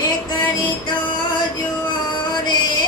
એ કરી તો જુઓ રે.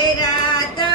લહેરાત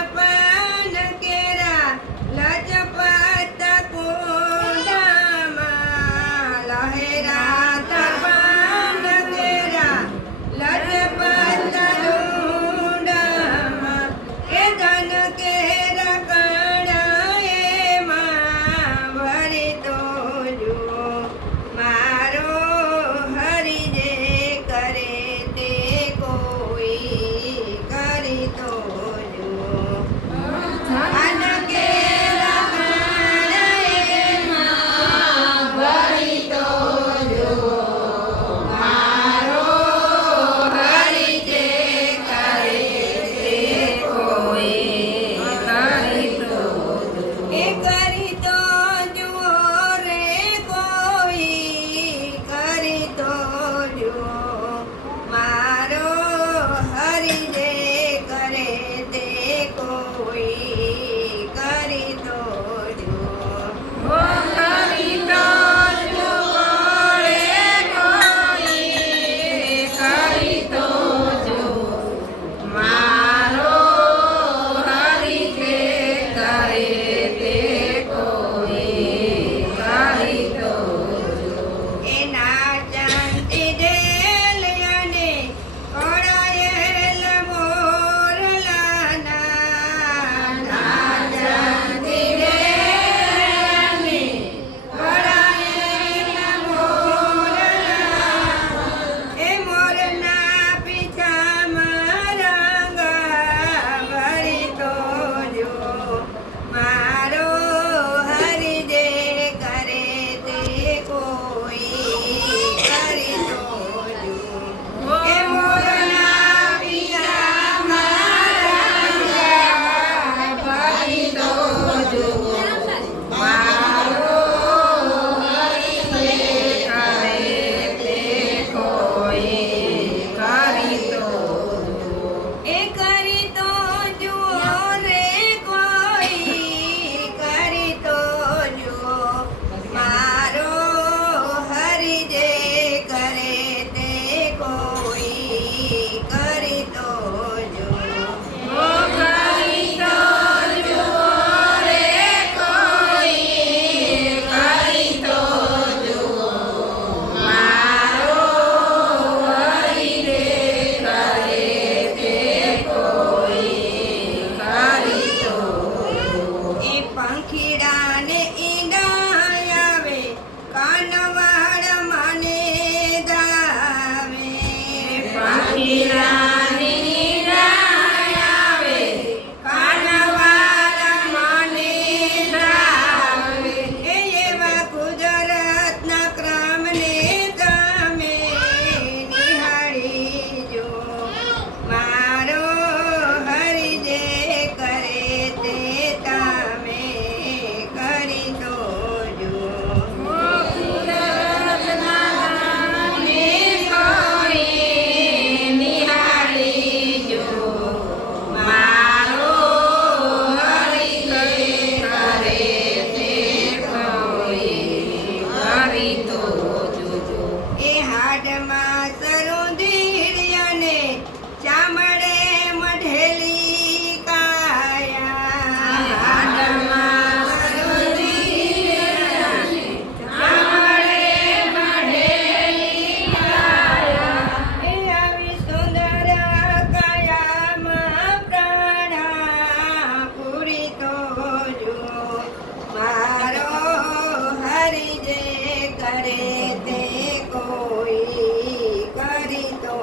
Yeah.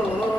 어.